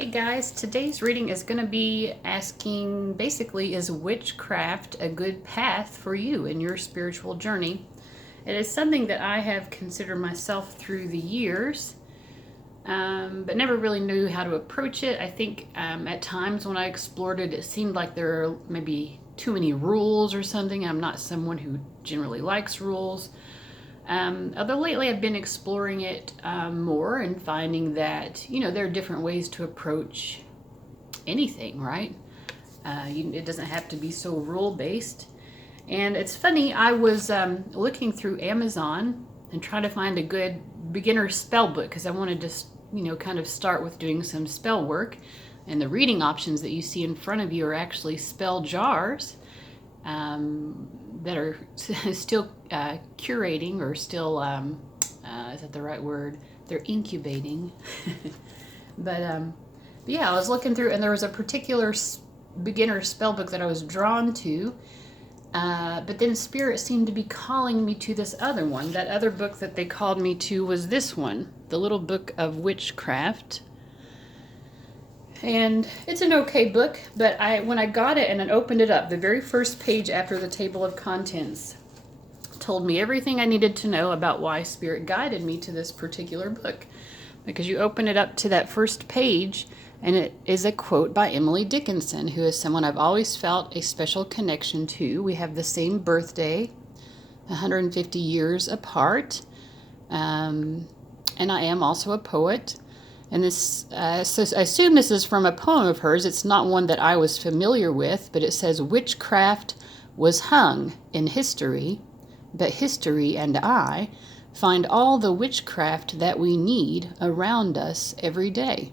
Hey guys, today's reading is going to be asking basically, is witchcraft a good path for you in your spiritual journey? It is something that I have considered myself through the years, but never really knew how to approach it. I think at times when I explored it, it seemed like there are maybe too many rules or something. I'm not someone who generally likes rules. Although lately I've been exploring it more and finding that, there are different ways to approach anything, right? It doesn't have to be so rule-based. And it's funny, I was looking through Amazon and trying to find a good beginner spell book because I wanted to, kind of start with doing some spell work. And the reading options that you see in front of you are actually spell jars. That are still curating or still, is that the right word? They're incubating. but yeah, I was looking through and there was a particular beginner spell book that I was drawn to. But then Spirit seemed to be calling me to this other one. That other book that they called me to was this one, The Little Book of Witchcraft. And it's an okay book, but when I got it and I opened it up, the very first page after the table of contents told me everything I needed to know about why Spirit guided me to this particular book. Because you open it up to that first page, and it is a quote by Emily Dickinson, who is someone I've always felt a special connection to. We have the same birthday, 150 years apart, and I am also a poet. And this, so I assume this is from a poem of hers. It's not one that I was familiar with, but it says, "Witchcraft was hung in history, but history and I find all the witchcraft that we need around us every day."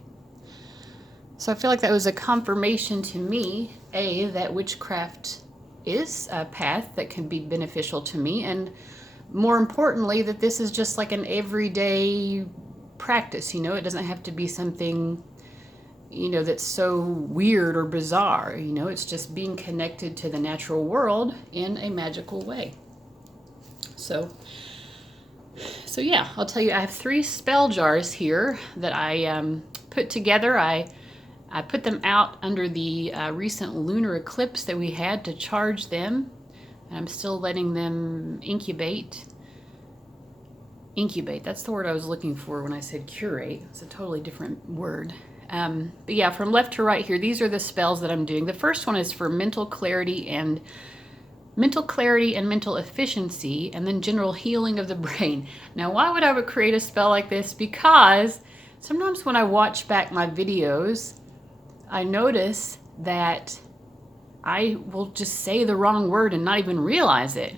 So I feel like that was a confirmation to me, that witchcraft is a path that can be beneficial to me, and more importantly, that this is just like an everyday practice. It doesn't have to be something that's so weird or bizarre. It's just being connected to the natural world in a magical way. So yeah, I'll tell you, I have 3 spell jars here that I put together. I put them out under the recent lunar eclipse that we had to charge them. And I'm still letting them incubate. Incubate, that's the word I was looking for when I said curate. It's a totally different word. But yeah, from left to right here, these are the spells that I'm doing. The first one is for mental clarity and mental efficiency, and then general healing of the brain. Now, why would I create a spell like this? Because sometimes when I watch back my videos, I notice that I will just say the wrong word and not even realize it,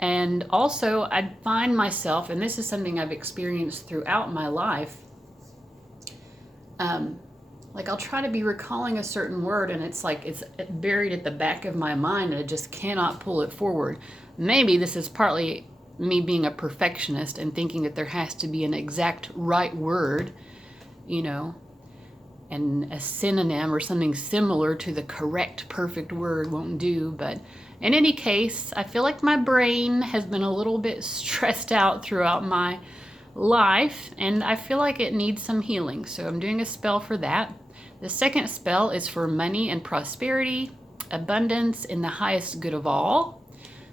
And also, I find myself, and this is something I've experienced throughout my life, like I'll try to be recalling a certain word, and it's like it's buried at the back of my mind, and I just cannot pull it forward. Maybe this is partly me being a perfectionist and thinking that there has to be an exact right word, and a synonym or something similar to the correct perfect word won't do. But in any case, I feel like my brain has been a little bit stressed out throughout my life, and I feel like it needs some healing. So I'm doing a spell for that. The second spell is for money and prosperity, abundance in the highest good of all.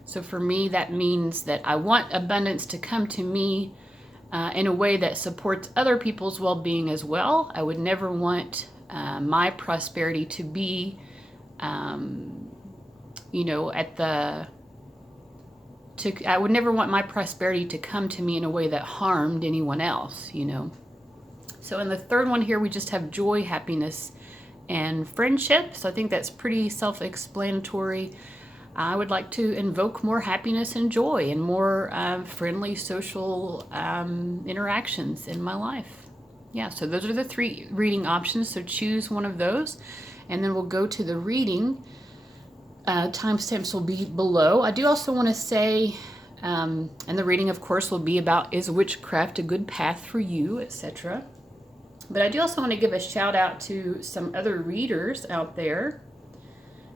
So for me, that means that I want abundance to come to me in a way that supports other people's well-being as well. I would never want my prosperity to be, I would never want my prosperity to come to me in a way that harmed anyone else, So in the third one here, we just have joy, happiness, and friendship. So I think that's pretty self-explanatory. I would like to invoke more happiness and joy and more friendly social interactions in my life. Yeah, so those are the 3 reading options. So choose one of those, and then we'll go to the reading. Timestamps will be below. I do also want to say, and the reading, of course, will be about, is witchcraft a good path for you, etc. But I do also want to give a shout out to some other readers out there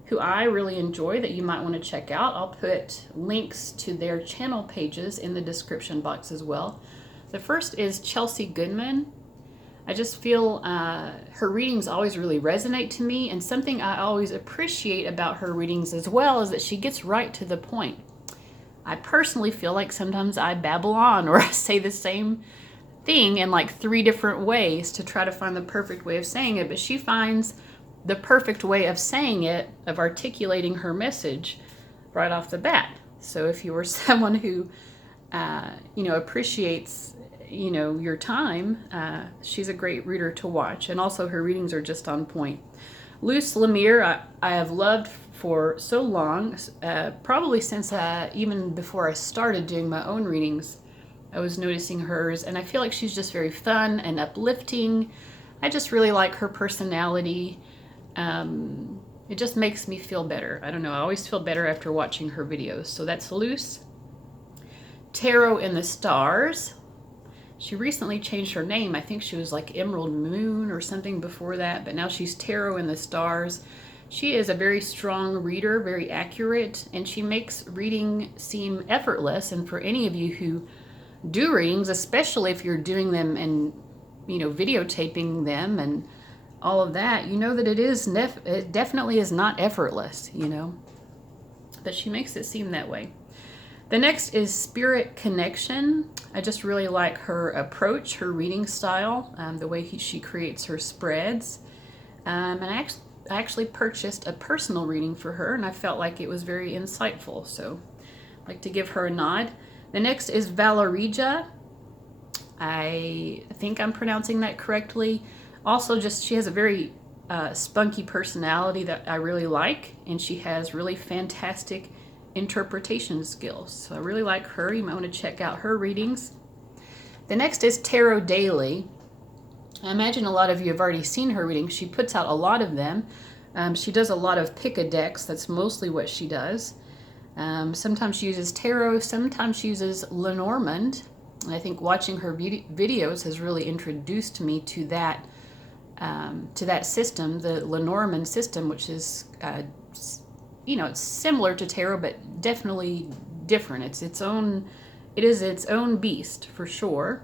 who I really enjoy that you might want to check out. I'll put links to their channel pages in the description box as well. The first is Chelsea Goodman. I just feel her readings always really resonate to me, and something I always appreciate about her readings as well is that she gets right to the point. I personally feel like sometimes I babble on or I say the same thing in like 3 different ways to try to find the perfect way of saying it, but she finds the perfect way of saying it, of articulating her message right off the bat. So if you were someone who, appreciates, your time, she's a great reader to watch. And also her readings are just on point. Luce Lemire, I have loved for so long, probably since even before I started doing my own readings, I was noticing hers, and I feel like she's just very fun and uplifting. I just really like her personality. It just makes me feel better. I don't know, I always feel better after watching her videos. So that's Luce. Tarot in the Stars. She recently changed her name. I think she was like Emerald Moon or something before that, but now she's Tarot in the Stars. She is a very strong reader, very accurate, and she makes reading seem effortless. And for any of you who do readings, especially if you're doing them and, videotaping them and all of that, you know that it definitely is not effortless, but she makes it seem that way. The next is Spirit Connection. I just really like her approach, her reading style, the way she creates her spreads. And I actually purchased a personal reading for her, and I felt like it was very insightful. So I'd like to give her a nod. The next is Valerija. I think I'm pronouncing that correctly. Also, she has a very spunky personality that I really like, and she has really fantastic interpretation skills. So I really like her. You might want to check out her readings. The next is Tarot Daily. I imagine a lot of you have already seen her readings. She puts out a lot of them. She does a lot of pick-a-decks. That's mostly what she does. Sometimes she uses tarot, sometimes she uses Lenormand. And I think watching her videos has really introduced me to that system, the Lenormand system, which is it's similar to tarot, but definitely different. It is its own beast for sure.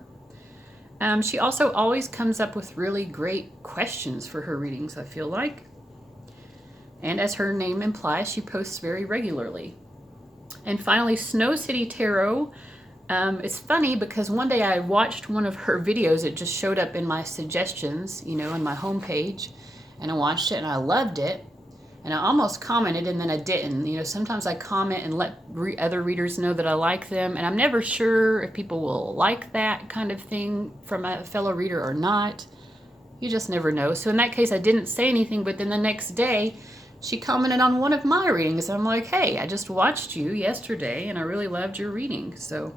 She also always comes up with really great questions for her readings, I feel like. And as her name implies, she posts very regularly. And finally, Snow City Tarot. It's funny because one day I watched one of her videos. It just showed up in my suggestions, on my homepage. And I watched it and I loved it. And I almost commented and then I didn't. Sometimes I comment and let other readers know that I like them. And I'm never sure if people will like that kind of thing from a fellow reader or not. You just never know. So in that case, I didn't say anything. But then the next day, she commented on one of my readings. And I'm like, hey, I just watched you yesterday and I really loved your reading. So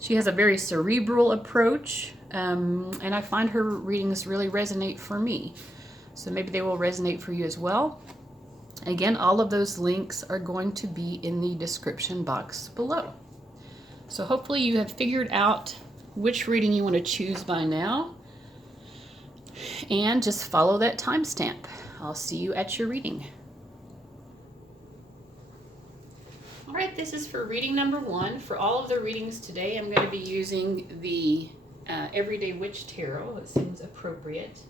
she has a very cerebral approach. And I find her readings really resonate for me. So maybe they will resonate for you as well. Again, all of those links are going to be in the description box below. So hopefully you have figured out which reading you want to choose by now. And just follow that timestamp. I'll see you at your reading. All right, this is for reading number 1. For all of the readings today, I'm going to be using the Everyday Witch Tarot. It seems appropriate.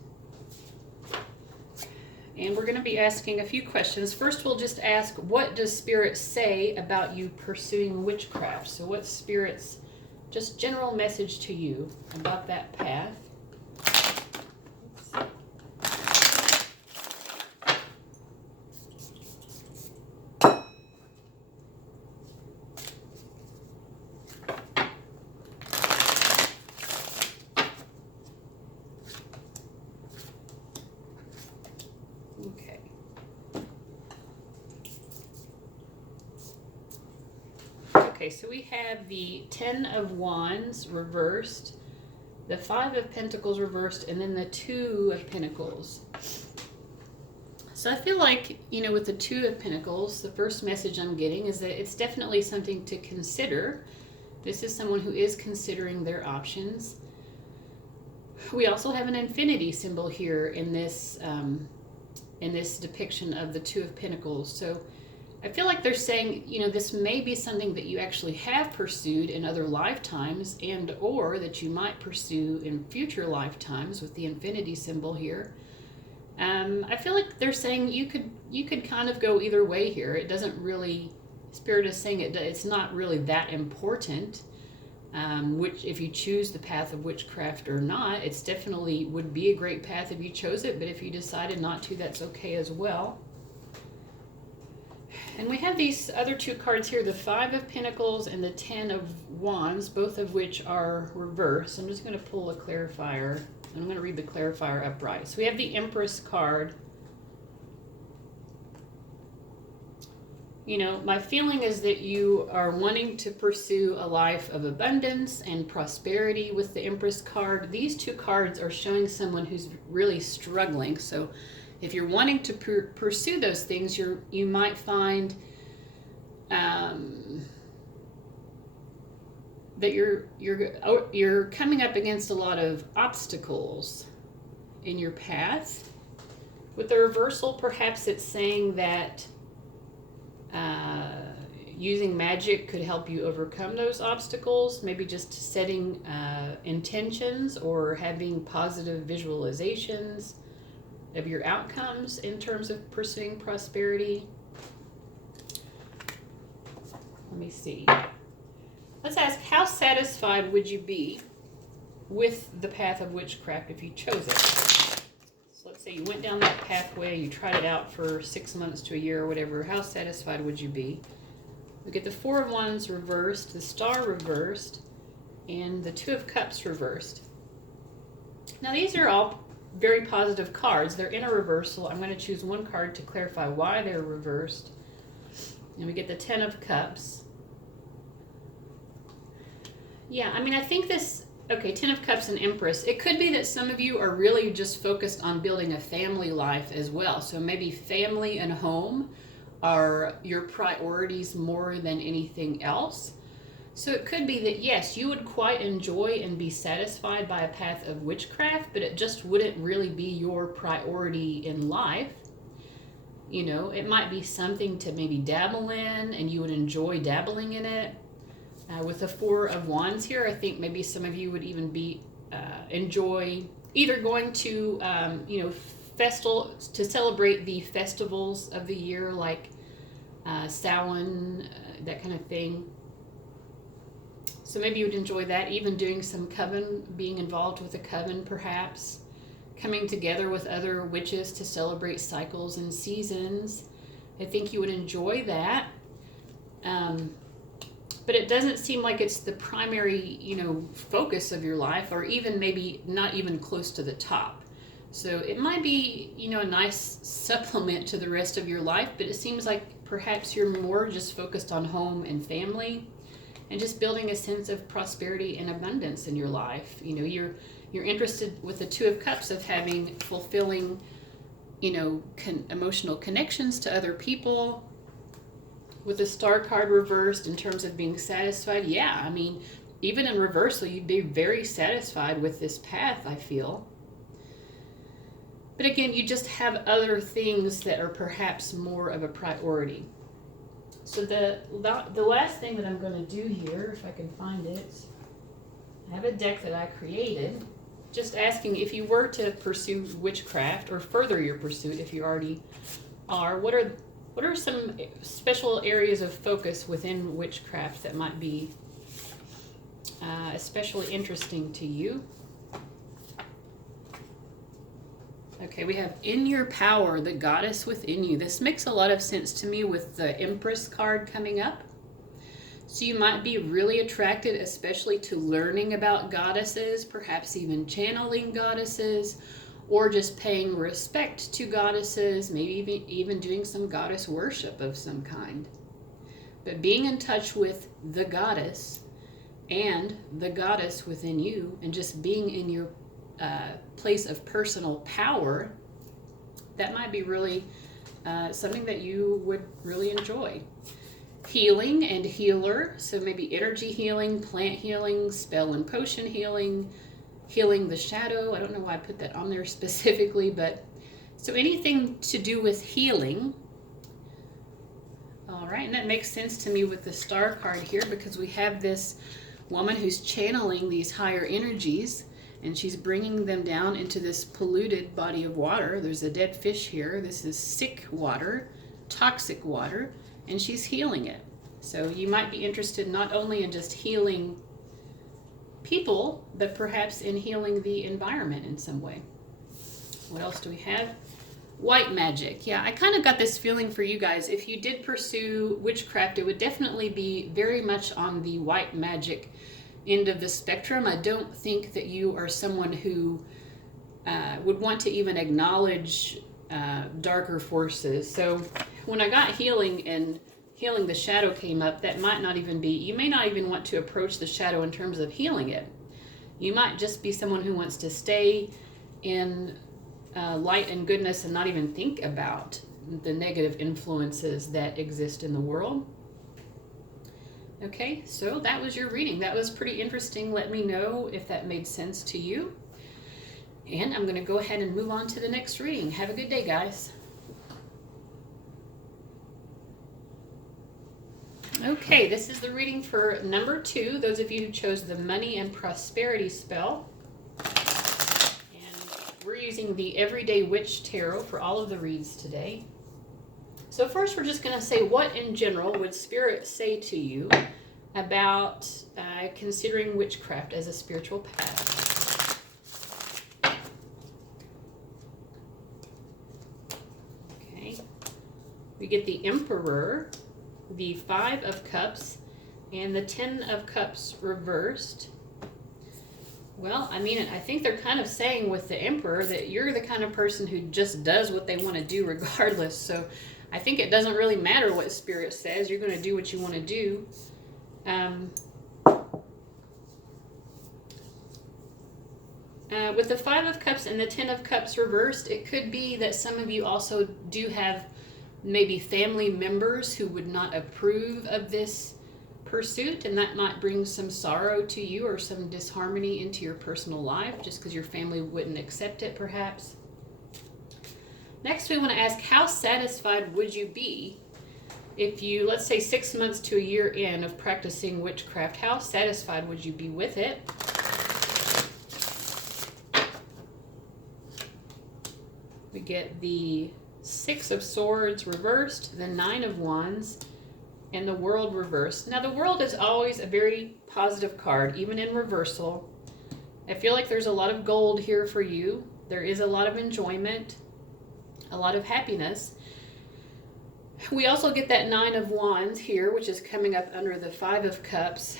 And we're going to be asking a few questions. First, we'll just ask, what does Spirit say about you pursuing witchcraft? So what's Spirit's just general message to you about that path? Okay, so we have the 10 of Wands reversed, the 5 of Pentacles reversed, and then the 2 of Pentacles. So I feel like, with the 2 of Pentacles, the first message I'm getting is that it's definitely something to consider. This is someone who is considering their options. We also have an infinity symbol here in this depiction of the 2 of Pentacles. So I feel like they're saying, you know, this may be something that you actually have pursued in other lifetimes, and or that you might pursue in future lifetimes with the infinity symbol here. I feel like they're saying you could kind of go either way here. It doesn't really, Spirit is saying it's not really that important. Which, if you choose the path of witchcraft or not, it's definitely would be a great path if you chose it, but if you decided not to, that's okay as well. And we have these other two cards here, the Five of Pentacles and the Ten of Wands, both of which are reversed. I'm just going to pull a clarifier, and I'm going to read the clarifier upright. So we have the Empress card. You know, my feeling is that you are wanting to pursue a life of abundance and prosperity with the Empress card. These two cards are showing someone who's really struggling. So if you're wanting to pursue those things, you might find that you're coming up against a lot of obstacles in your path. With the reversal, perhaps it's saying that using magic could help you overcome those obstacles, maybe just setting intentions or having positive visualizations of your outcomes in terms of pursuing prosperity. Let me see. Let's ask, how satisfied would you be with the path of witchcraft if you chose it? So let's say you went down that pathway, you tried it out for 6 months to a year or whatever. How satisfied would you be? We get the Four of Wands reversed, the Star reversed, and the Two of Cups reversed. Now these are all very positive cards. They're in a reversal. I'm going to choose one card to clarify why they're reversed. And we get the Ten of Cups. Yeah, I mean, I think this, okay, Ten of Cups and Empress. It could be that some of you are really just focused on building a family life as well. So maybe family and home are your priorities more than anything else. So it could be that, yes, you would quite enjoy and be satisfied by a path of witchcraft, but it just wouldn't really be your priority in life. You know, it might be something to maybe dabble in, and you would enjoy dabbling in it. With the Four of Wands here, I think maybe some of you would even be enjoy either going to, you know, to celebrate the festivals of the year, like Samhain, that kind of thing. So maybe you would enjoy that, even doing some coven, being involved with a coven perhaps, coming together with other witches to celebrate cycles and seasons. I think you would enjoy that. But it doesn't seem like it's the primary, you know, focus of your life, or even maybe not even close to the top. So it might be, you know, a nice supplement to the rest of your life, but it seems like perhaps you're more just focused on home and family and just building a sense of prosperity and abundance in your life. You know, you're interested with the Two of Cups of having fulfilling, you know, emotional connections to other people. With the Star card reversed, in terms of being satisfied, yeah, I mean, even in reversal, you'd be very satisfied with this path, I feel. But again, you just have other things that are perhaps more of a priority. So the last thing that I'm going to do here, if I can find it, I have a deck that I created, just asking if you were to pursue witchcraft or further your pursuit, if you already are, what are some special areas of focus within witchcraft that might be especially interesting to you? Okay, we have in your power, the goddess within you. This makes a lot of sense to me with the Empress card coming up. So you might be really attracted, especially to learning about goddesses, perhaps even channeling goddesses, or just paying respect to goddesses, maybe even doing some goddess worship of some kind. But being in touch with the goddess and the goddess within you, and just being in your place of personal power, that might be really something that you would really enjoy. Healing and healer, so maybe energy healing, plant healing, spell and potion healing, healing the shadow. I don't know why I put that on there specifically, but so anything to do with healing. All right, and that makes sense to me with the star card here, because we have this woman who's channeling these higher energies, and she's bringing them down into this polluted body of water. There's a dead fish here. This is sick water, toxic water, and she's healing it. So you might be interested not only in just healing people, but perhaps in healing the environment in some way. What else do we have? White magic. Yeah, I kind of got this feeling for you guys. If you did pursue witchcraft, it would definitely be very much on the white magic end of the spectrum. I don't think that you are someone who would want to even acknowledge darker forces. So when I got healing and healing the shadow came up, that might not even be, you may not even want to approach the shadow in terms of healing it. You might just be someone who wants to stay in light and goodness and not even think about the negative influences that exist in the world. Okay, so that was your reading. That was pretty interesting. Let me know if that made sense to you. And I'm going to go ahead and move on to the next reading. Have a good day, guys. Okay, this is the reading for number 2, those of you who chose the Money and Prosperity spell. We're using the Everyday Witch Tarot for all of the reads today. So first we're just going to say, what in general would Spirit say to you about considering witchcraft as a spiritual path? Okay. We get the Emperor, the 5 of Cups, and the 10 of Cups reversed. Well, I mean, I think they're kind of saying with the Emperor that you're the kind of person who just does what they want to do regardless. So I think it doesn't really matter what Spirit says. You're going to do what you want to do. With the 5 of Cups and the 10 of Cups reversed, it could be that some of you also do have maybe family members who would not approve of this pursuit, and that might bring some sorrow to you or some disharmony into your personal life just because your family wouldn't accept it, perhaps. Next, we want to ask, how satisfied would you be if you, let's say 6 months to a year in of practicing witchcraft, how satisfied would you be with it? We get the 6 of Swords reversed, the 9 of Wands, and the World reversed. Now the World is always a very positive card, even in reversal. I feel like there's a lot of gold here for you. There is a lot of enjoyment, a lot of happiness. We also get that 9 of Wands here, which is coming up under the 5 of Cups.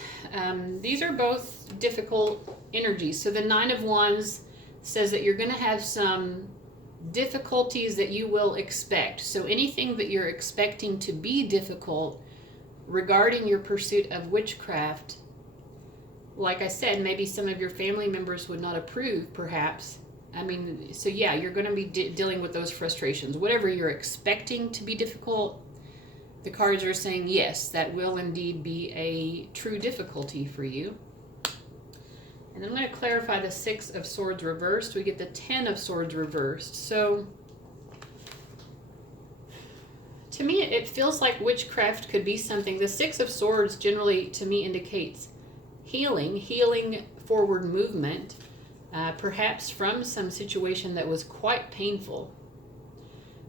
These are both difficult energies. So the 9 of Wands says that you're going to have some difficulties that you will expect. So anything that you're expecting to be difficult regarding your pursuit of witchcraft, like I said, maybe some of your family members would not approve, perhaps. I mean, so yeah, you're going to be dealing with those frustrations. Whatever you're expecting to be difficult, the cards are saying, yes, that will indeed be a true difficulty for you. And I'm going to clarify the 6 of Swords reversed. We get the 10 of Swords reversed. So to me, it feels like witchcraft could be something. The 6 of Swords generally, to me, indicates healing forward movement, perhaps from some situation that was quite painful.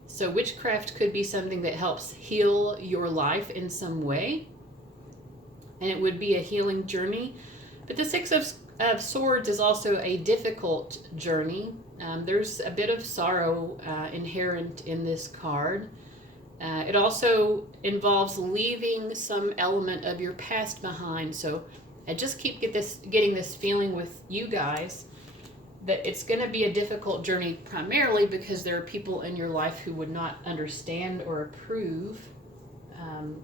So witchcraft could be something that helps heal your life in some way, and it would be a healing journey. But the 6 of Swords is also a difficult journey. There's a bit of sorrow inherent in this card. It also involves leaving some element of your past behind. So I just keep getting this feeling with you guys that it's going to be a difficult journey, primarily because there are people in your life who would not understand or approve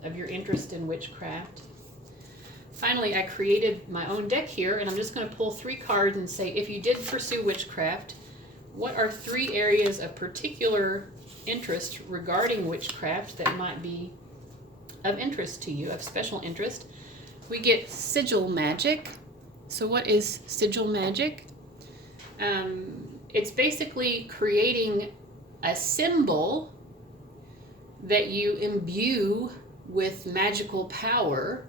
of your interest in witchcraft. Finally, I created my own deck here, and I'm just going to pull 3 cards and say, if you did pursue witchcraft, what are 3 areas of particular interest regarding witchcraft that might be of interest to you, of special interest? We get sigil magic. So what is sigil magic? It's basically creating a symbol that you imbue with magical power.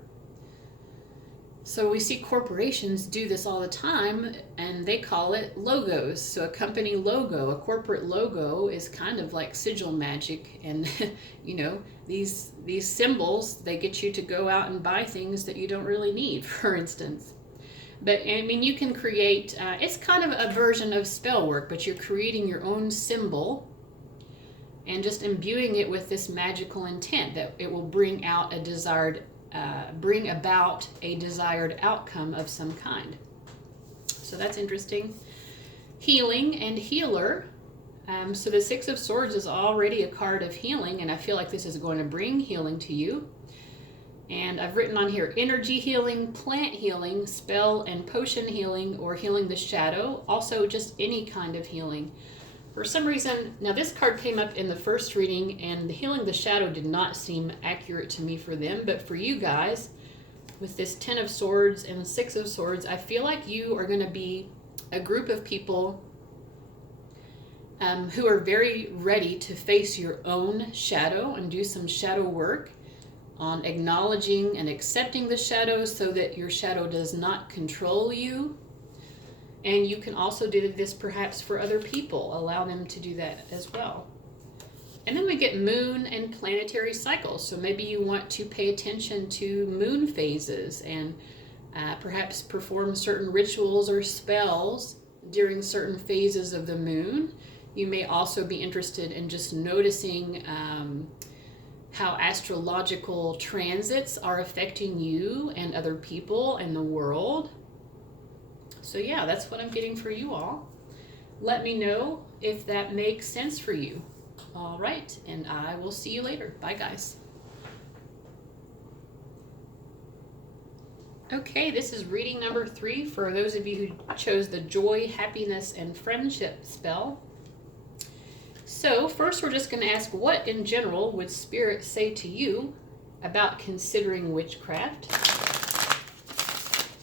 So we see corporations do this all the time, and they call it logos. So a company logo, a corporate logo, is kind of like sigil magic. And you know, these symbols, they get you to go out and buy things that you don't really need, for instance. But I mean, you can create, it's kind of a version of spell work, but you're creating your own symbol and just imbuing it with this magical intent that it will bring out a desired, bring about a desired outcome of some kind. So that's interesting. Healing and healer. So the Six of Swords is already a card of healing, and I feel like this is going to bring healing to you. And I've written on here energy healing, plant healing, spell and potion healing, or healing the shadow. Also just any kind of healing. For some reason, now this card came up in the first reading, and the healing the shadow did not seem accurate to me for them. But for you guys, with this 10 of Swords and the 6 of Swords, I feel like you are going to be a group of people who are very ready to face your own shadow and do some shadow work on acknowledging and accepting the shadow so that your shadow does not control you. And you can also do this perhaps for other people. Allow them to do that as well. And then we get moon and planetary cycles. So maybe you want to pay attention to moon phases and perhaps perform certain rituals or spells during certain phases of the moon. You may also be interested in just noticing how astrological transits are affecting you and other people and the world. So yeah, that's what I'm getting for you all. Let me know if that makes sense for you. All right, and I will see you later. Bye, guys. Okay, this is reading number 3 for those of you who chose the joy, happiness, and friendship spell. So first we're just going to ask, what in general would Spirit say to you about considering witchcraft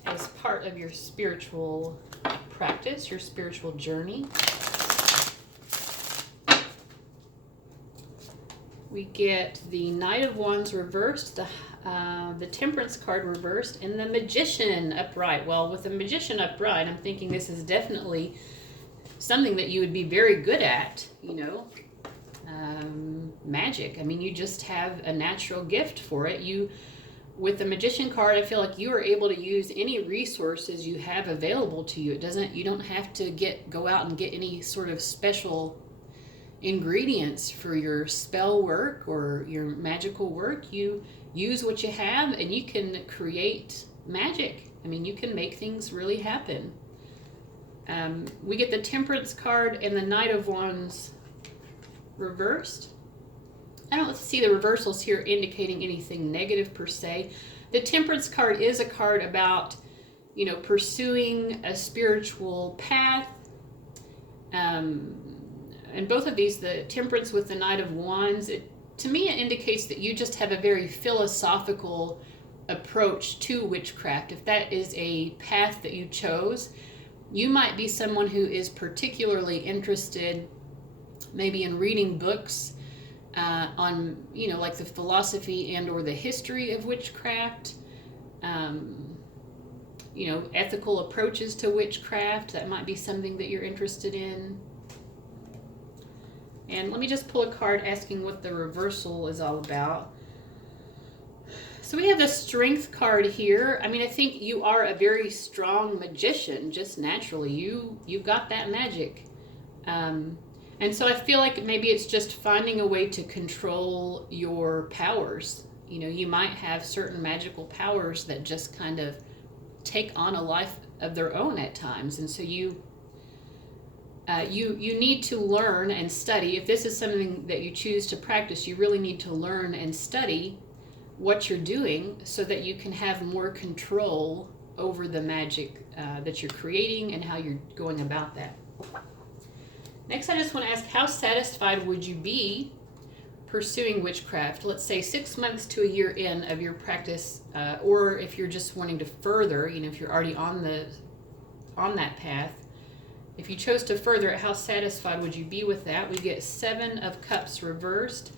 as part of your spiritual practice, your spiritual journey? We get the Knight of Wands reversed, the Temperance card reversed, and the Magician upright. Well, with the Magician upright, I'm thinking this is definitely something that you would be very good at, you know, magic. I mean, you just have a natural gift for it. With the Magician card, I feel like you are able to use any resources you have available to you. You don't have to go out and get any sort of special ingredients for your spell work or your magical work. You use what you have and you can create magic. I mean, you can make things really happen. We get the Temperance card and the Knight of Wands reversed. I don't see the reversals here indicating anything negative per se. The Temperance card is a card about, you know, pursuing a spiritual path. And both of these, the Temperance with the Knight of Wands, to me it indicates that you just have a very philosophical approach to witchcraft. If that is a path that you chose, you might be someone who is particularly interested maybe in reading books on, you know, like the philosophy and or the history of witchcraft, you know, ethical approaches to witchcraft. That might be something that you're interested in. And let me just pull a card asking what the reversal is all about. So we have the Strength card here. I mean, I think you are a very strong magician, just naturally. You've got that magic. And so I feel like maybe it's just finding a way to control your powers. You know, you might have certain magical powers that just kind of take on a life of their own at times. And so you need to learn and study. If this is something that you choose to practice, you really need to learn and study what you're doing so that you can have more control over the magic that you're creating and how you're going about that. Next, I just want to ask, how satisfied would you be pursuing witchcraft? Let's say 6 months to a year in of your practice, or if you're just wanting to further, you know, if you're already on that path. If you chose to further it, how satisfied would you be with that? We get 7 of Cups reversed,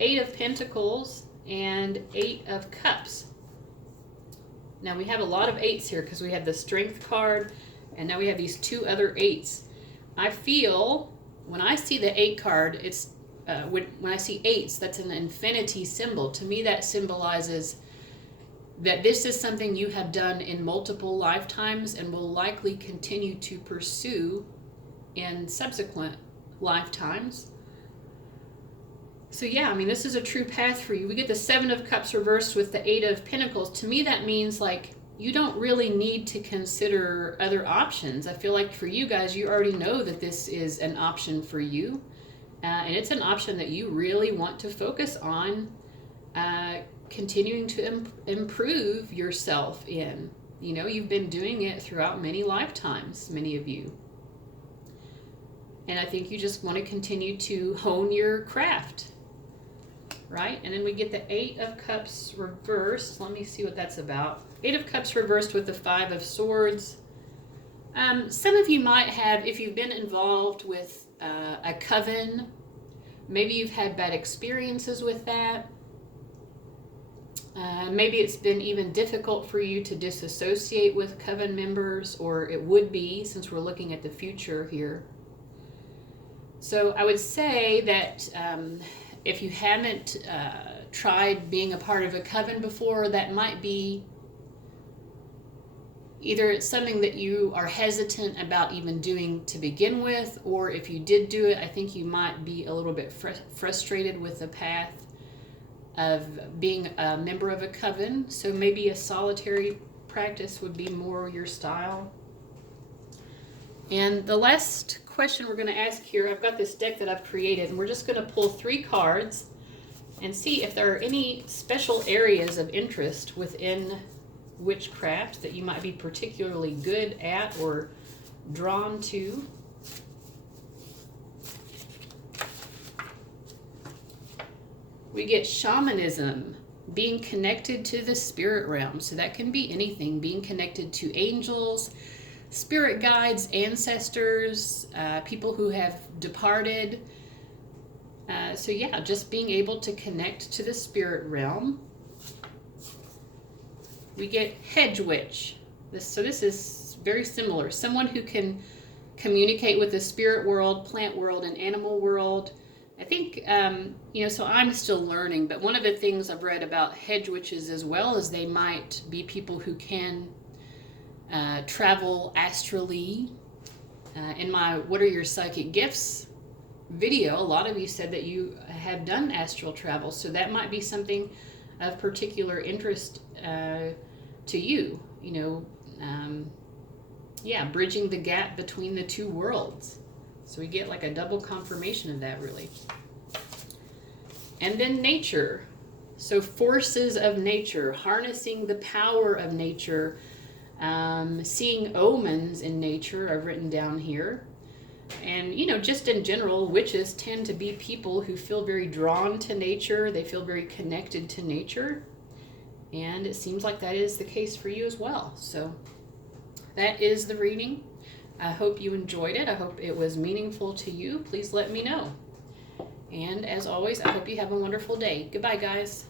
8 of Pentacles, and 8 of Cups. Now we have a lot of 8s here because we have the Strength card, and now we have these 2 other 8s. I feel when I see the 8 card, it's when I see 8s, that's an infinity symbol. To me, that symbolizes that this is something you have done in multiple lifetimes and will likely continue to pursue in subsequent lifetimes. So yeah, I mean, this is a true path for you. We get the 7 of Cups reversed with the 8 of Pentacles. To me, that means like you don't really need to consider other options. I feel like for you guys, you already know that this is an option for you. And it's an option that you really want to focus on continuing to improve yourself in. You know, you've been doing it throughout many lifetimes, many of you. And I think you just want to continue to hone your craft, right? And then we get the 8 of Cups reversed. Let me see what that's about. 8 of Cups reversed with the 5 of Swords. Some of you might have, if you've been involved with a coven, maybe you've had bad experiences with that. Maybe it's been even difficult for you to disassociate with coven members, or it would be, since we're looking at the future here. So I would say that if you haven't tried being a part of a coven before, that might be either it's something that you are hesitant about even doing to begin with, or if you did do it, I think you might be a little bit frustrated with the path of being a member of a coven. So maybe a solitary practice would be more your style. And the last question we're going to ask here, I've got this deck that I've created, and we're just going to pull 3 cards and see if there are any special areas of interest within witchcraft that you might be particularly good at or drawn to. We get shamanism, being connected to the spirit realm. So that can be anything, being connected to angels, spirit guides, ancestors, people who have departed. So yeah, just being able to connect to the spirit realm. We get hedge witch. So this is very similar. Someone who can communicate with the spirit world, plant world, and animal world. I think, you know, so I'm still learning, but one of the things I've read about hedge witches as well is they might be people who can travel astrally. In my What Are Your Psychic Gifts video, a lot of you said that you have done astral travel, so that might be something of particular interest to you, you know, yeah, bridging the gap between the 2 worlds. So we get like a double confirmation of that, really. And then nature. So forces of nature, harnessing the power of nature, seeing omens in nature, I've written down here. And, you know, just in general, witches tend to be people who feel very drawn to nature. They feel very connected to nature. And it seems like that is the case for you as well. So that is the reading. I hope you enjoyed it. I hope it was meaningful to you. Please let me know. And as always, I hope you have a wonderful day. Goodbye, guys.